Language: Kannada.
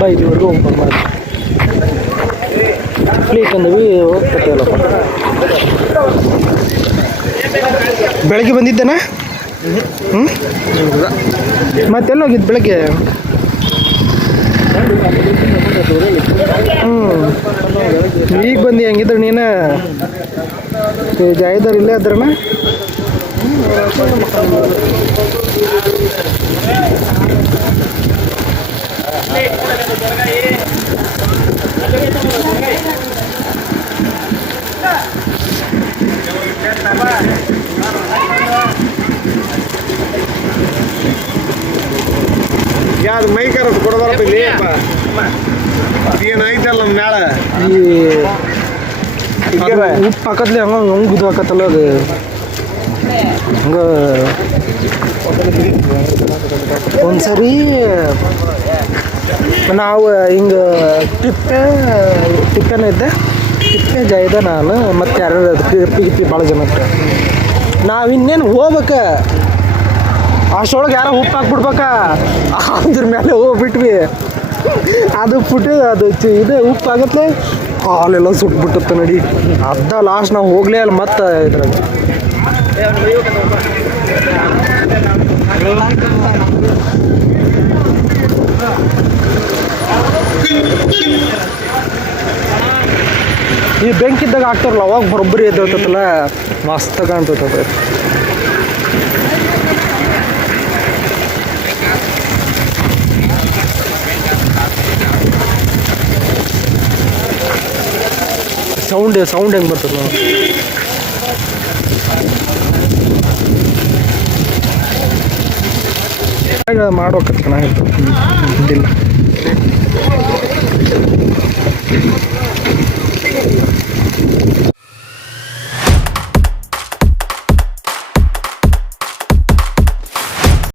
ಬೈಲಿವರೆಗೂ ಓಪನ್ ಮಾಡಿ ಪ್ಲೇಟ್ ಅಂದವಿ ಹೋಗ್ತೇವಲ್ಲಪ್ಪ. ಬೆಳಗ್ಗೆ ಬಂದಿದ್ದೇನಾ? ಹ್ಞೂ ಮತ್ತೆಲ್ಲ ಹೋಗಿದ್ದು ಬೆಳಗ್ಗೆ? ಈಗ ಬಂದು ಹೆಂಗಿದ್ರು ನೀನು ಜಾಯ್ದಾರ್ ಇಲ್ಲೇ ಅದ್ರನ? ಯಾವ್ದು ಮೈಕರ ಕೊಡಬಾರಪ್ಪ ಇಲ್ಲಿ ಏನಾಯ್ತಲ್ಲ ಮ್ಯಾಲ ಈ ಉಪ್ಪು ಹಾಕತ್ಲಿ ಹಂಗೆ ಗುದ್ದು ಹಾಕತ್ತಲ್ಲ ಅದು ಹಂಗೆ. ಒಂದ್ಸರಿ ನಾವು ಹಿಂಗೆ ಟಿಪ್ಪೇನ ಇದ್ದೆ, ಟಿಪ್ಪೆ ಜಾಯ್ದ ನಾನು ಮತ್ತು ಯಾರು ಗಿಪ್ಪಿ ಭಾಳ ಜನ ಇತ್ತು. ನಾವು ಇನ್ನೇನು ಹೋಗ್ಬೇಕ ಅಷ್ಟೊಳಗೆ ಯಾರೋ ಉಪ್ಪು ಹಾಕ್ಬಿಡ್ಬೇಕ ಅದ್ರ ಮೇಲೆ ಹೋಗ್ಬಿಟ್ವಿ. ಅದು ಪುಟ್ಟು ಅದು ಇದು ಉಪ್ಪು ಆಗತ್ತೆ ಹಾಲೆಲ್ಲ ಸುಟ್ಬಿಟ್ಟತ್ತ ನಡಿ. ಅರ್ಧ ಲಾಸ್ಟ್ ನಾವು ಹೋಗ್ಲೇ ಅಲ್ಲ ಮತ್ತೆ ಇದ್ರಾಗ ಈ ಬೆಂಕಿದ್ದಾಗ ಹಾಕ್ತಾರಲ್ಲ ಅವಾಗ ಬರೋಬ್ಬರಿ ಎದ್ದೇಳ್ತತ್ತಲ್ಲ, ಮಸ್ತ್ ಕಾಣ್ತೈತೆ. ಸೌಂಡ್ ಹೆಂಗೆ ಬರ್ತದೆ ನಾವು ಮಾಡ್ಬೇಕಂತ ಚೆನ್ನಾಗಿರ್ತದೆ.